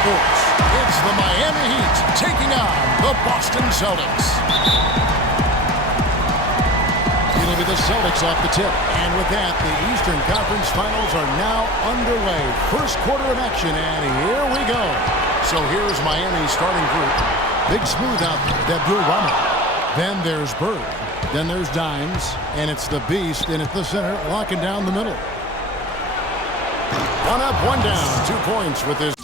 sports, it's the Miami Heat taking on the Boston Celtics. It'll be the Celtics off the tip. And with that, the Eastern Conference Finals are now underway. First quarter of action, and here we go. So here's Miami's starting group. Big smooth out there, Abdul-Rahman. Then there's Bird. Then there's Dimes. And it's the Beast in at the center, locking down the middle. One up, one down. 2 points with this.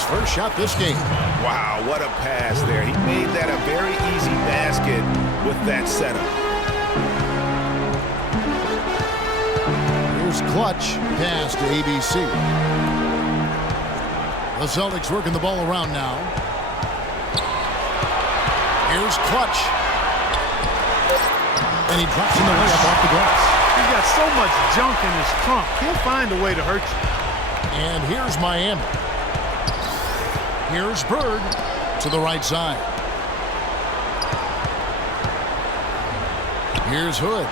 First shot this game. Wow, what a pass there. He made that a very easy basket with that setup. Here's Clutch. Pass to ABC. The Celtics working the ball around now. Here's Clutch. And he drops in the layup off the glass. He's got so much junk in his trunk. He'll find a way to hurt you. And here's Miami. Here's Bird to the right side. Here's Hood.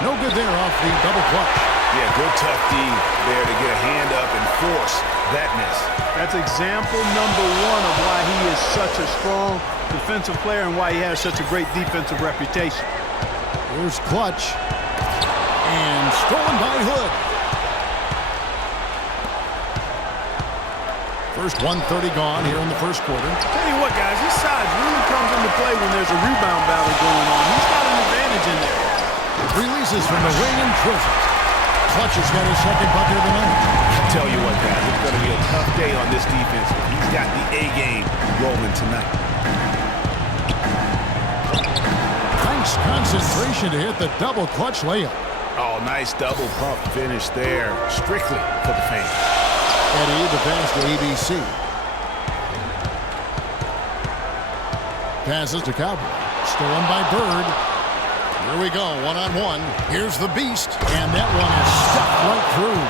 No good there off the double clutch. Yeah, good tough D there to get a hand up and force that miss. That's example number 1 of why he is such a strong defensive player and why he has such a great defensive reputation. Here's Clutch. And stolen by Hood. First 1:30 gone here in the first quarter. Tell you what, guys, his size really comes into play when there's a rebound battle going on. He's got an advantage in there. Releases from the wing and drills it. Clutch has got his second bucket of the night. I tell you what, guys, it's going to be a tough day on this defense. He's got the A game rolling tonight. Nice concentration to hit the double clutch layup. Oh, nice double pump finish there. Strictly for the fans. Eddie, the pass to ABC. Passes to Cowboy. Stolen by Bird. Here we go, one-on-one. Here's the Beast, and that one is stuffed right through.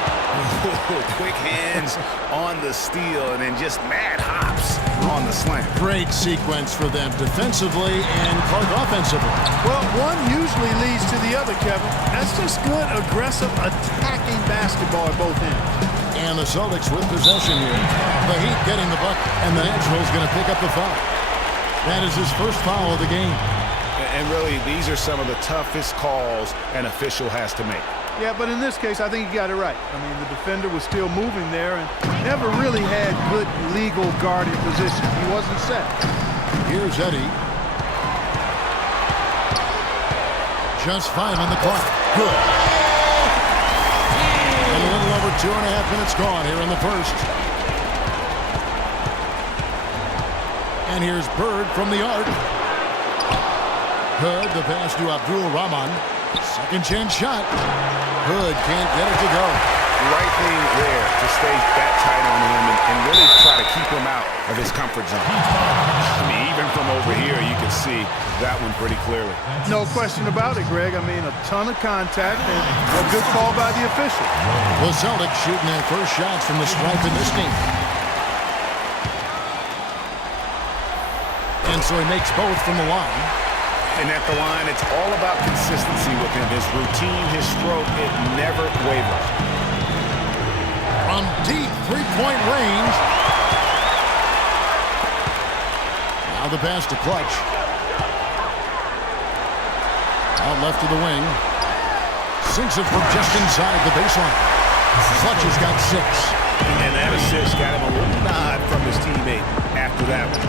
Quick hands on the steal, and then just mad hops on the slam. Great sequence for them defensively and Clark offensively. Well, one usually leads to the other, Kevin. That's just good, aggressive, attacking basketball at both ends. And the Celtics with possession here. The Heat getting the bucket, and the Natural's going to pick up the foul. That is his first foul of the game. And really, these are some of the toughest calls an official has to make. Yeah, but in this case, I think he got it right. I mean, the defender was still moving there and never really had good legal guarding position. He wasn't set. Here's Eddie. Just 5 on the clock. Good. And a little over 2.5 minutes gone here in the first. And here's Bird from the arc. Hood, the pass to Abdul-Rahman. Second chance shot. Hood can't get it to go. Right thing there to stay that tight on him and really try to keep him out of his comfort zone. I mean, even from over here, you can see that one pretty clearly. No question about it, Greg. I mean, a ton of contact and a good call by the official. The Celtics shooting their first shots from the stripe in this game. And so he makes both from the line. And at the line, it's all about consistency with him. His routine, his stroke, it never wavers. From deep three-point range. Now the pass to Clutch. Out left to the wing. Sinks it from just inside the baseline. Clutch has got 6. And that assist got him a little nod from his teammate after that one.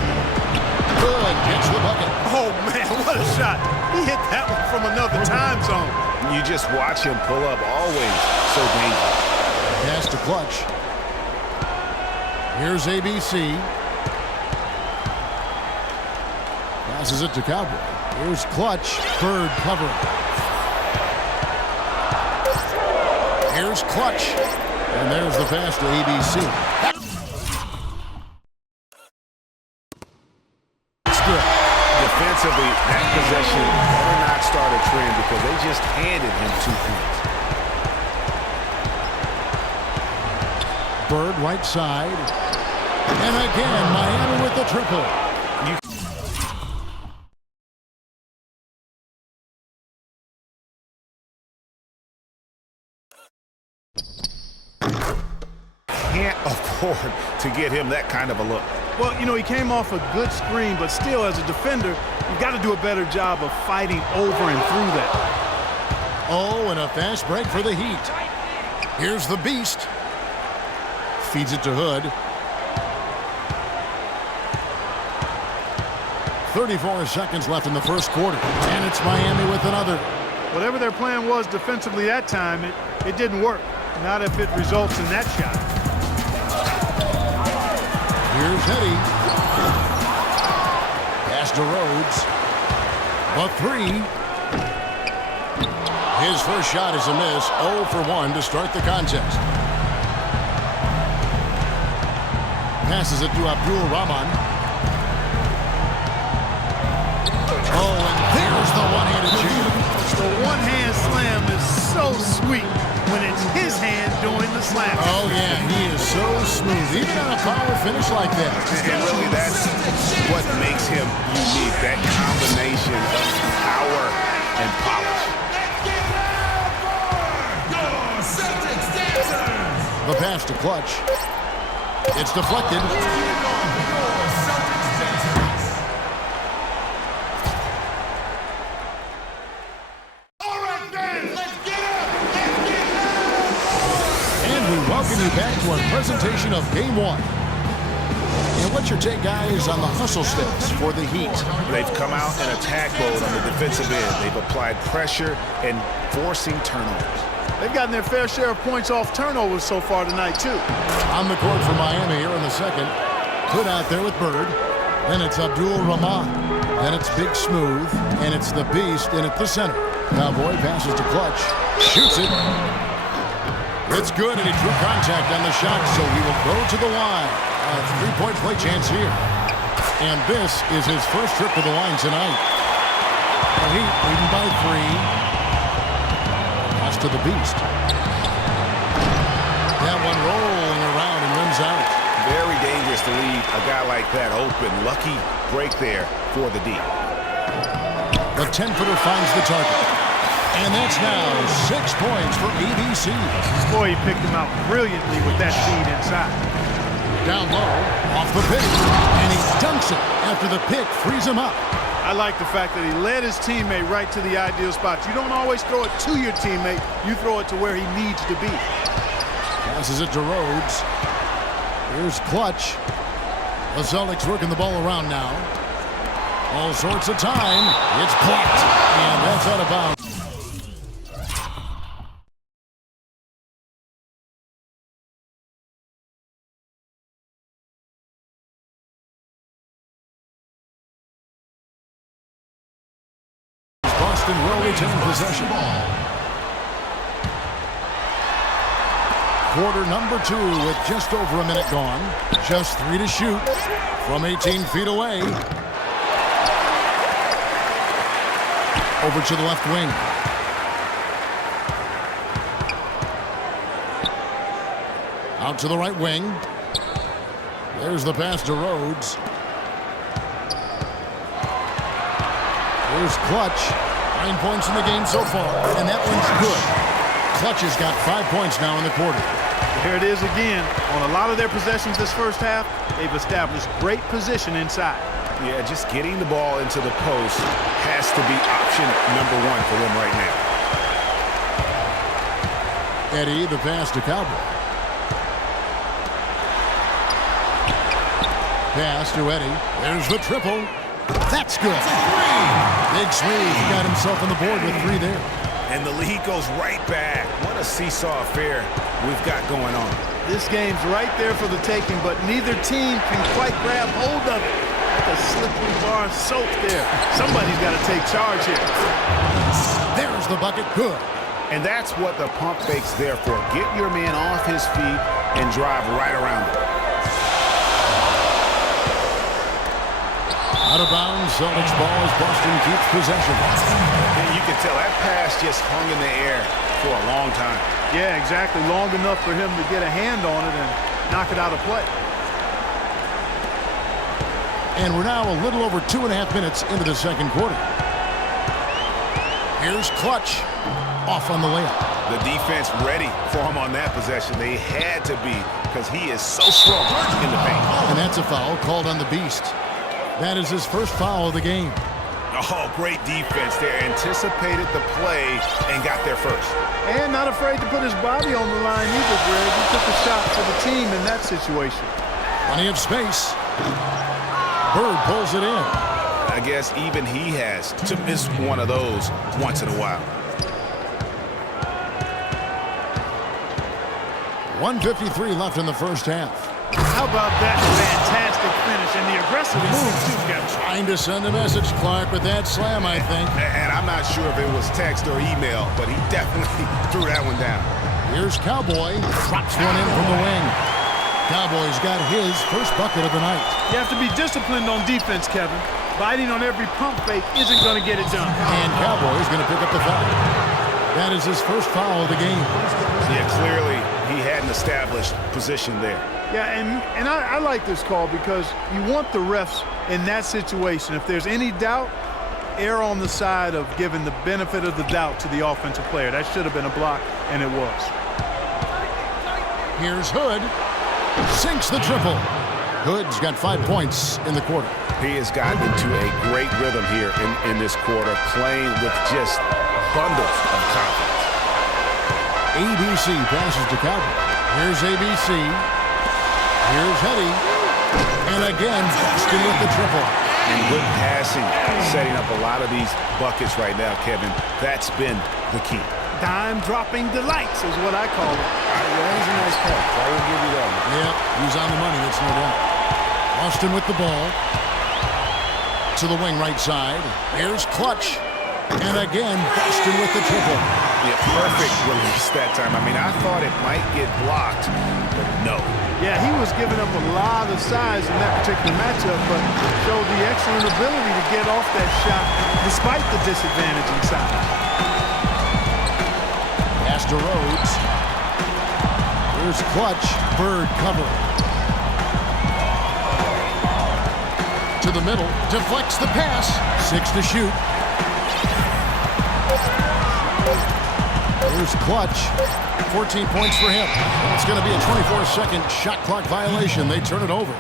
Good, gets the bucket. Oh, man, what a shot. He hit that one from another time zone. You just watch him pull up, always so dangerous. Pass to Clutch. Here's ABC. Passes it to Cowboy. Here's Clutch. Bird covering. Here's Clutch. And there's the pass to ABC. Defensively, that possession better not start a trend because they just handed him 2 points. Bird right side. And again, Miami with the triple. Can't afford to get him that kind of a look. Well, you know, he came off a good screen, but still, as a defender, you've got to do a better job of fighting over and through that. Oh, and a fast break for the Heat. Here's the Beast. Feeds it to Hood. 34 seconds left in the first quarter. And it's Miami with another. Whatever their plan was defensively that time, it didn't work. Not if it results in that shot. Here's Eddie. Pass to Rhodes. The three. His first shot is a miss. 0 for 1 to start the contest. Passes it to Abdul Rahman. Oh, and there's the one-handed jam. The one-hand slam is so sweet when it's his hand doing the slam. Oh, yeah, he is so smooth, even on a power finish like that. And really, that's what makes him unique, that combination of power and polish. The pass to Clutch. It's deflected. Welcome you back to our presentation of Game 1. And what's your take, guys, on the hustle steps for the Heat? They've come out in attack mode on the defensive end. They've applied pressure and forcing turnovers. They've gotten their fair share of points off turnovers so far tonight, too. On the court for Miami here in the second. Put out there with Bird. Then it's Abdul Rahman. Then it's Big Smooth. And it's the Beast in at the center. Cowboy passes to Clutch. Shoots it. It's good, and he drew contact on the shot, so he will go to the line. A three-point play chance here. And this is his first trip to the line tonight. The Heat leading by 3. Pass to the Beast. That one rolling around and rims out. Very dangerous to leave a guy like that open. Lucky break there for the D. The 10-footer finds the target. And that's now 6 points for ABC. Boy, he picked him out brilliantly with that feed inside. Down low, off the pick, and he dunks it after the pick frees him up. I like the fact that he led his teammate right to the ideal spot. You don't always throw it to your teammate. You throw it to where he needs to be. Passes it to Rhodes. Here's Clutch. The Celtics working the ball around now. All sorts of time. It's blocked, and that's out of bounds. Boston will retain possession. Quarter number 2 with just over a minute gone. Just 3 to shoot from 18 feet away. Over to the left wing. Out to the right wing. There's the pass to Rhodes. Here's Clutch. 9 points in the game so far, and that one's good. Clutch has got 5 points now in the quarter. Here it is again. On a lot of their possessions this first half, they've established great position inside. Yeah, just getting the ball into the post has to be option number 1 for them right now. Eddie, the pass to Cowboy. Pass to Eddie. There's the triple. That's good. Big Smooth got himself on the board with 3 there. And the lead goes right back. What a seesaw affair we've got going on. This game's right there for the taking, but neither team can quite grab hold of it. Like a slippery bar of soap there. Somebody's got to take charge here. There's the bucket. Good. And that's what the pump fake's there for. Get your man off his feet and drive right around him. Out of bounds, Celtics ball as Boston keeps possession. And you can tell that pass just hung in the air for a long time. Yeah, exactly. Long enough for him to get a hand on it and knock it out of play. And we're now a little over 2.5 minutes into the second quarter. Here's Clutch. Off on the layup. The defense ready for him on that possession. They had to be because he is so strong in the paint. And that's a foul called on the Beast. That is his first foul of the game. Oh, great defense there. Anticipated the play and got there first. And not afraid to put his body on the line either, Greg. He took a shot for the team in that situation. Plenty of space. Bird pulls it in. I guess even he has to miss one of those once in a while. 1:53 left in the first half. How about that fantastic finish and the aggressive move, too, Kevin? Trying to send a message, Clark, with that slam, I think. And I'm not sure if it was text or email, but he definitely threw that one down. Here's Cowboy. Drops one in from the wing. Cowboy's got his first bucket of the night. You have to be disciplined on defense, Kevin. Biting on every pump fake isn't going to get it done. And Cowboy's going to pick up the foul. That is his first foul of the game. Yeah, clearly he hadn't established position there. Yeah, and I like this call because you want the refs in that situation. If there's any doubt, err on the side of giving the benefit of the doubt to the offensive player. That should have been a block, and it was. Here's Hood. Sinks the triple. Hood's got 5 points in the quarter. He has gotten into a great rhythm here in this quarter, playing with just bundles of confidence. ABC passes to Cowboy. Here's ABC. Here's Hetty. And again, Boston with the triple. And good passing, setting up a lot of these buckets right now, Kevin. That's been the key. Dime-dropping delights is what I call it. That was a nice catch. I will give you that one. Yep, he's on the money, it's no doubt. Boston with the ball. To the wing right side. Here's Clutch. And again, Boston with the triple. Yeah, perfect release that time. I mean, I thought it might get blocked, but no. Yeah, he was giving up a lot of size in that particular matchup, but showed the excellent ability to get off that shot despite the disadvantage in size. Pass to Rhodes. Here's Clutch. Bird cover. To the middle. Deflects the pass. 6 to shoot. Here's Clutch. 14 points for him. It's going to be a 24-second shot clock violation. They turn it over.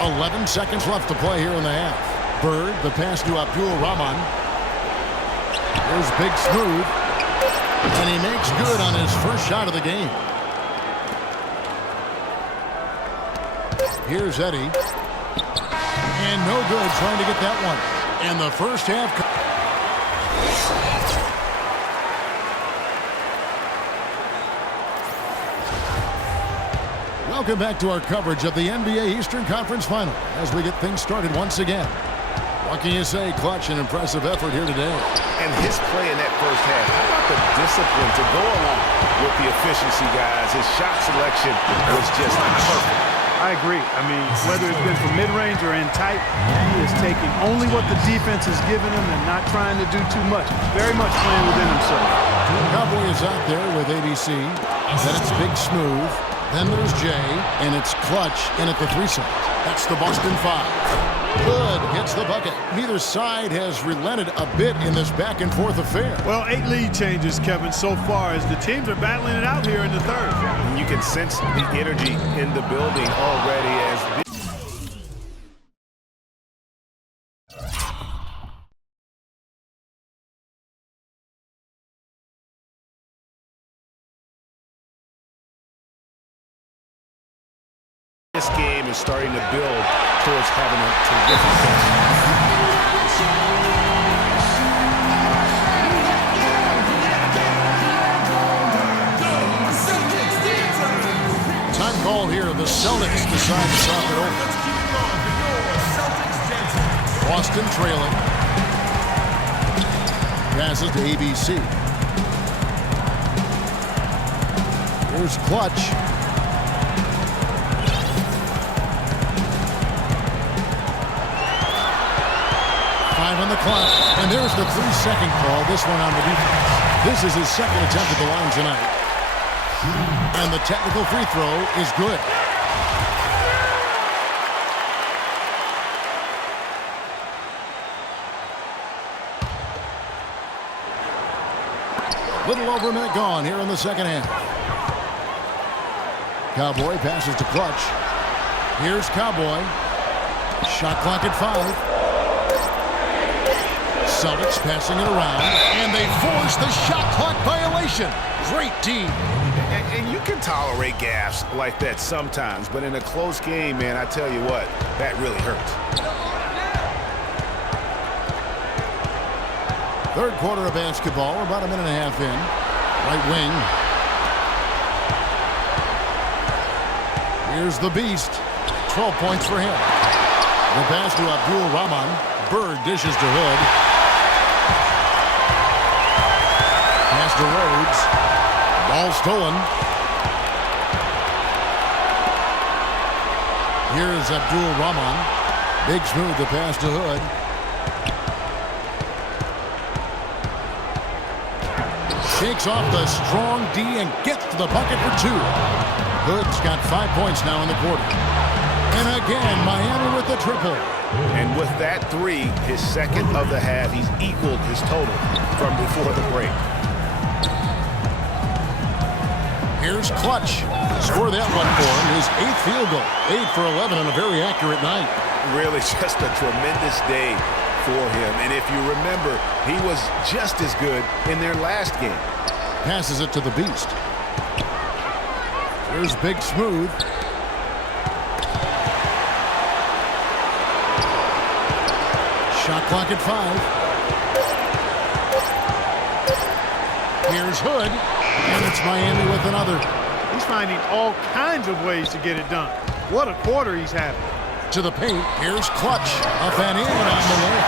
11 seconds left to play here in the half. Bird, the pass to Abdul Rahman. Here's Big Smooth. And he makes good on his first shot of the game. Here's Eddie. And no good trying to get that one. And the first half. Welcome back to our coverage of the NBA Eastern Conference Final as we get things started once again. What can you say? Clutch, an impressive effort here today. And his play in that first half, how about the discipline to go along with the efficiency, guys? His shot selection was just perfect. I agree. I mean, whether it's been from mid-range or in tight, he is taking only what the defense is giving him and not trying to do too much. Very much playing within himself. Cowboy is out there with ABC. Then it's Big Smooth. Then there's Jay, and it's Clutch in at the 3 side. That's the Boston 5. Good gets the bucket. Neither side has relented a bit in this back-and-forth affair. Well, 8 lead changes, Kevin, so far as the teams are battling it out here in the third. And you can sense the energy in the building already as this game is starting to build towards having a terrific game. Time call here. The Celtics decide to talk it over. Boston trailing. Passes to ABC. Here's Clutch. On the clock, and there's the 3-second call. This one on the defense. This is his second attempt at the line tonight. And the technical free throw is good. Little over a minute gone here in the second half. Cowboy passes to Clutch. Here's Cowboy. Shot clock at 5. Celtics passing it around, and they force the shot clock violation. Great D. And you can tolerate gaffes like that sometimes, but in a close game, man, I tell you what, that really hurts. Third quarter of basketball. We're about a minute and a half in. Right wing. Here's the Beast. 12 points for him. The pass to Abdul Rahman. Bird dishes to Hood. Pass to Rhodes. Ball stolen. Here is Abdul Rahman. Big smooth the pass to Hood. Shakes off the strong D and gets to the bucket for 2. Hood's got 5 points now in the quarter. And again, Miami with the triple. And with that 3, his second of the half, he's equaled his total from before the break. Here's Clutch. Score that one for him. His 8th field goal. 8 for 11 on a very accurate night. Really just a tremendous day for him. And if you remember, he was just as good in their last game. Passes it to the Beast. Here's Big Smooth. Shot clock at 5. Here's Hood. And it's Miami with another. He's finding all kinds of ways to get it done. What a quarter he's having. To the paint. Here's Clutch. Up and in on the way.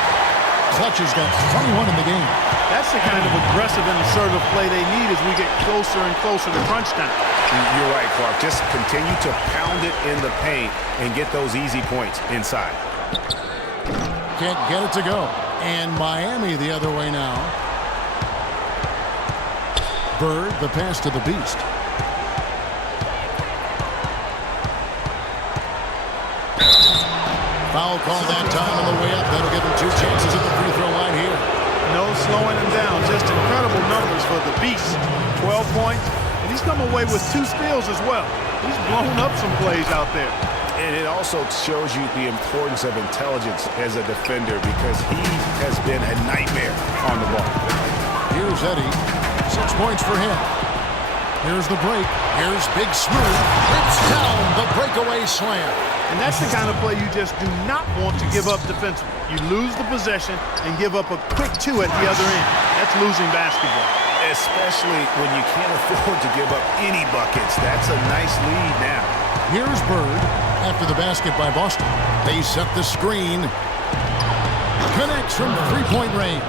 Clutch has got 21 in the game. That's the kind of aggressive and assertive play they need as we get closer and closer to crunch time. You're right, Clark. Just continue to pound it in the paint and get those easy points inside. Can't get it to go. And Miami the other way now. Bird, the pass to the Beast. Foul call that time on the way up. That'll give him 2 chances at the free throw line here. No slowing him down. Just incredible numbers for the Beast. 12 points. And he's come away with 2 steals as well. He's blown up some plays out there. And it also shows you the importance of intelligence as a defender because he has been a nightmare on the ball. Here's Eddie. 6 points for him. Here's the break. Here's Big Smooth. It's down. The breakaway slam. And that's the kind of play you just do not want to give up defensively. You lose the possession and give up a quick 2 at the other end. That's losing basketball. Especially when you can't afford to give up any buckets. That's a nice lead now. Here's Bird after the basket by Boston. They set the screen. Connects from 3-point range.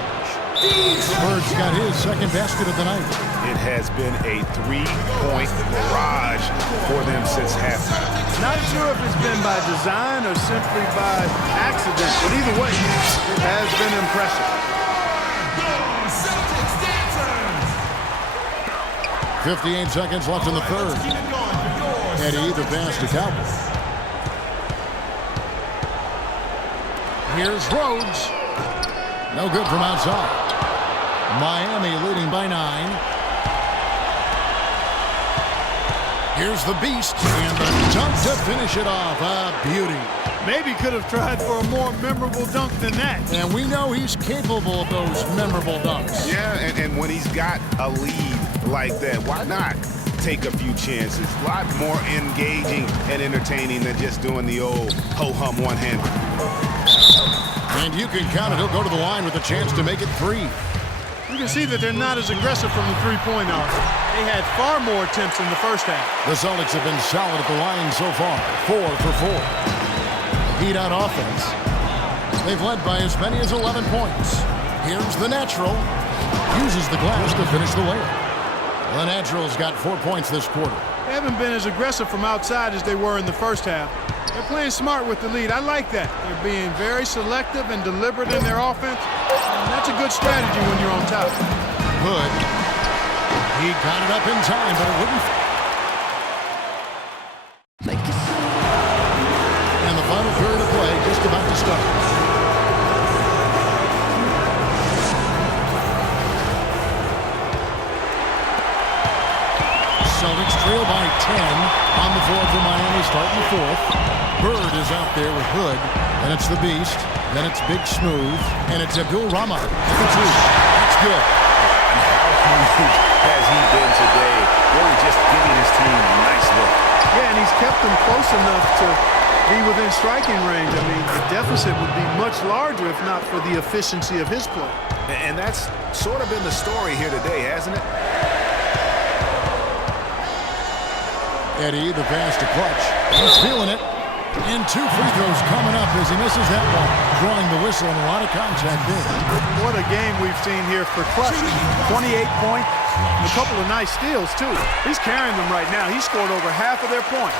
Bird's got his second basket of the night. It has been a 3-point barrage for them since halftime. Not sure if it's been by design or simply by accident, but either way, it has been impressive. 58 seconds left in the third. Eddie, the pass to Cowboy. Here's Rhodes. No good from outside. Miami leading by 9. Here's the Beast, and the dunk to finish it off. A beauty. Maybe could have tried for a more memorable dunk than that. And we know he's capable of those memorable dunks. Yeah, and when he's got a lead like that, why not take a few chances? A lot more engaging and entertaining than just doing the old ho-hum one-hander. And you can count it. He'll go to the line with a chance to make it 3. You can see that they're not as aggressive from the three-point arc. They had far more attempts in the first half. The Celtics have been solid at the line so far. 4 for 4. Heat on offense. They've led by as many as 11 points. Here's the natural. Uses the glass to finish the layup. The natural's got 4 points this quarter. They haven't been as aggressive from outside as they were in the first half. They're playing smart with the lead. I like that. They're being very selective and deliberate in their offense. And that's a good strategy when you're on top. Good. He got it up in time, but it wouldn't. And the final period of play just about to start. 10 on the floor for Miami starting the fourth. Bird is out there with Hood. Then it's the Beast. Then it's Big Smooth. And it's Abdul-Rahman at the two. That's good. And how huge has he been today? Really just giving his team a nice look. Yeah, and he's kept them close enough to be within striking range. I mean, the deficit would be much larger if not for the efficiency of his play. And that's sort of been the story here today, hasn't it? Eddie, the pass to Clutch. He's feeling it. And 2 free throws coming up as he misses that one. Drawing the whistle and a lot of contact there. What a game we've seen here for Clutch. 28 points and a couple of nice steals, too. He's carrying them right now. He scored over half of their points.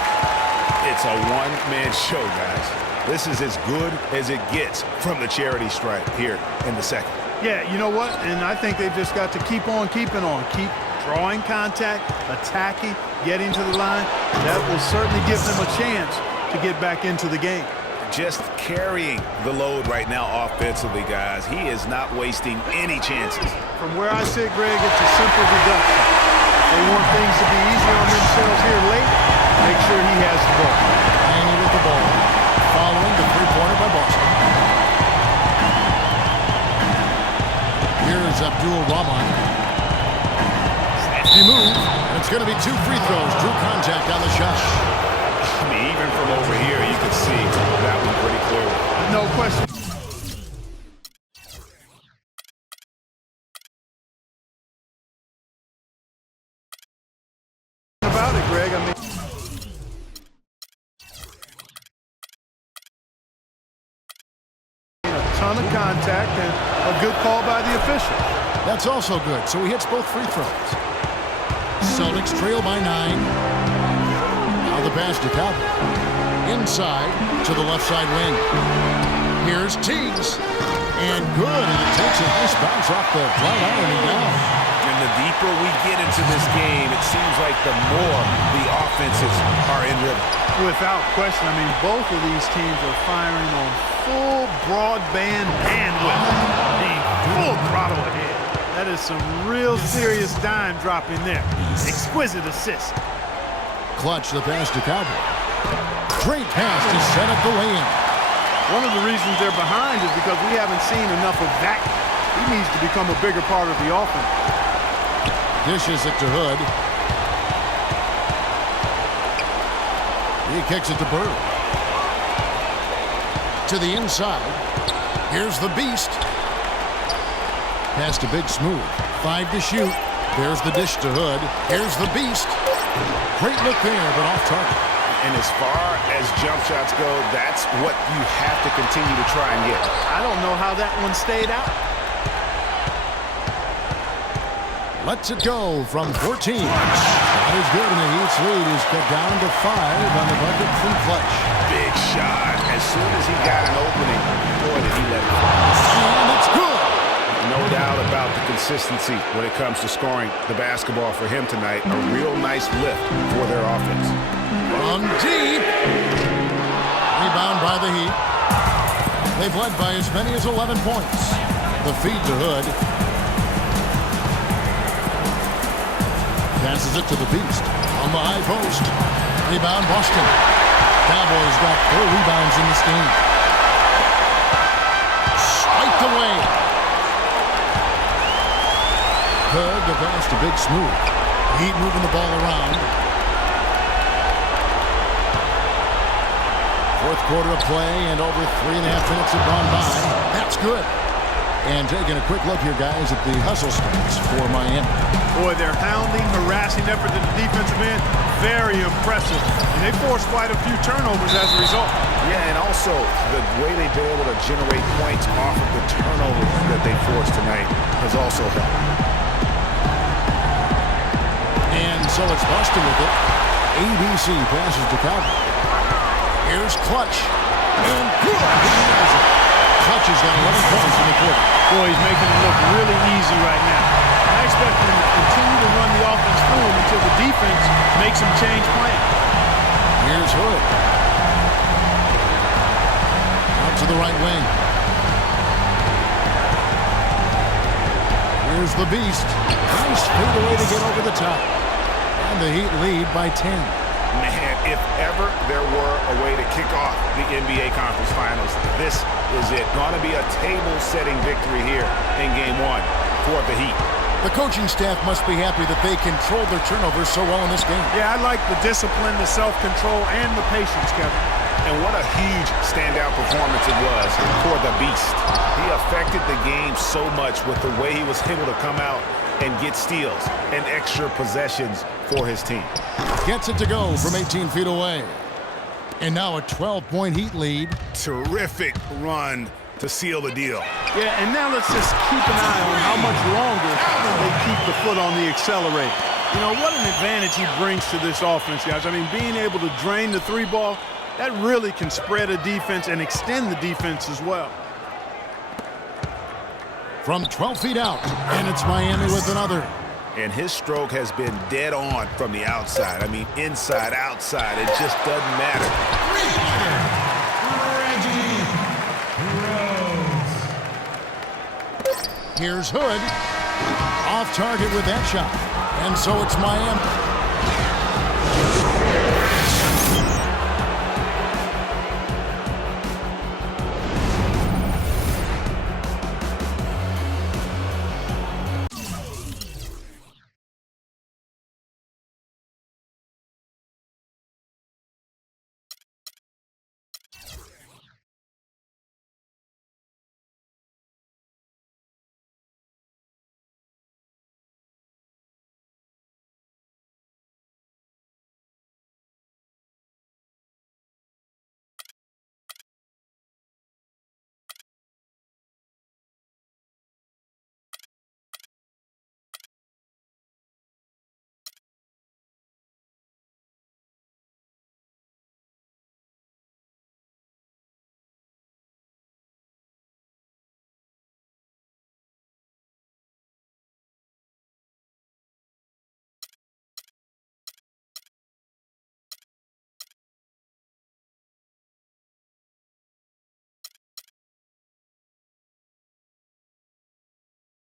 It's a one-man show, guys. This is as good as it gets from the charity stripe here in the second. Yeah, you know what? And I think they've just got to keep on keeping on. Keep drawing contact, attacking, getting to the line. That will certainly give them a chance to get back into the game. Just carrying the load right now offensively, guys. He is not wasting any chances. From where I sit, Greg, it's a simple deduction. If they want things to be easier on themselves here late, make sure he has the ball. Miami with the ball. Following the three-pointer by Boston. Here's Abdul-Rahman. He moves, and it's going to be 2 free throws. Drew contact on the shot. I mean, even from over here, you can see that one pretty clearly. No question. About it, Greg. I mean, a ton of contact and a good call by the official. That's also good, so he hits both free throws. Celtics trail by 9. Now the pass to Cowboy. Inside to the left side wing. Here's Teagues. And good, and it takes a nice bounce off the flat iron and down. And the deeper we get into this game, it seems like the more the offenses are in rhythm. Without question, I mean, both of these teams are firing on full broadband bandwidth. I mean, full throttle ahead. That is some real serious dime dropping there. Exquisite assist. Clutch the pass to Cowboy. Great pass to set up the lay-in. One of the reasons they're behind is because we haven't seen enough of that. He needs to become a bigger part of the offense. Dishes it to Hood. He kicks it to Bird. To the inside. Here's the Beast. Pass to Big Smooth. 5 to shoot. There's the dish to Hood. Here's the Beast. Great look there, but off target. And as far as jump shots go, that's what you have to continue to try and get. I don't know how that one stayed out. Lets it go from 14. Shot is good, and the Heat's lead is cut down to 5 on the bucket from Clutch. Big shot. As soon as he got an opening, boy, did he let it fly. And it's good. No doubt about the consistency when it comes to scoring the basketball for him tonight. A real nice lift for their offense. From deep. Rebound by the Heat. They've led by as many as 11 points. The feed to Hood. Passes it to the Beast. On the high post. Rebound Boston. Cowboys got 4 rebounds in this game. Spiked away. Hood, the pass to Big Smooth. Heat moving the ball around. Fourth quarter of play, and over 3.5 minutes have gone by. That's good. And taking a quick look here, guys, at the hustle stats for Miami. Boy, their hounding, harassing effort at the defensive end, very impressive. And they forced quite a few turnovers as a result. Yeah, and also the way they've been able to generate points off of the turnovers that they forced tonight has also helped. And so it's Boston with it. ABC passes to Cowboy. Here's Clutch. And good. He has it. Clutch has got 11 points in the quarter. Boy, he's making it look really easy right now. I expect him to continue to run the offense through him until the defense makes him change plans. Here's Hood. Out to the right wing. Here's the Beast. Nice fadeaway to get over the top. And the Heat lead by 10. Man, if ever there were a way to kick off the NBA Conference Finals, this is it. Going to be a table-setting victory here in Game 1 for the Heat. The coaching staff must be happy that they controlled their turnovers so well in this game. Yeah, I like the discipline, the self-control, and the patience, Kevin. And what a huge standout performance it was for the Beast. He affected the game so much with the way he was able to come out and get steals and extra possessions for his team. Gets it to go from 18 feet away. And now a 12-point Heat lead. Terrific run to seal the deal. Yeah, and now let's just keep an eye on how much longer they keep the foot on the accelerator. You know, what an advantage he brings to this offense, guys. I mean, being able to drain the three ball, that really can spread a defense and extend the defense as well. From 12 feet out, and it's Miami with another. And his stroke has been dead on from the outside. I mean, inside, outside, it just doesn't matter. Here's Hood. Off target with that shot. And so it's Miami.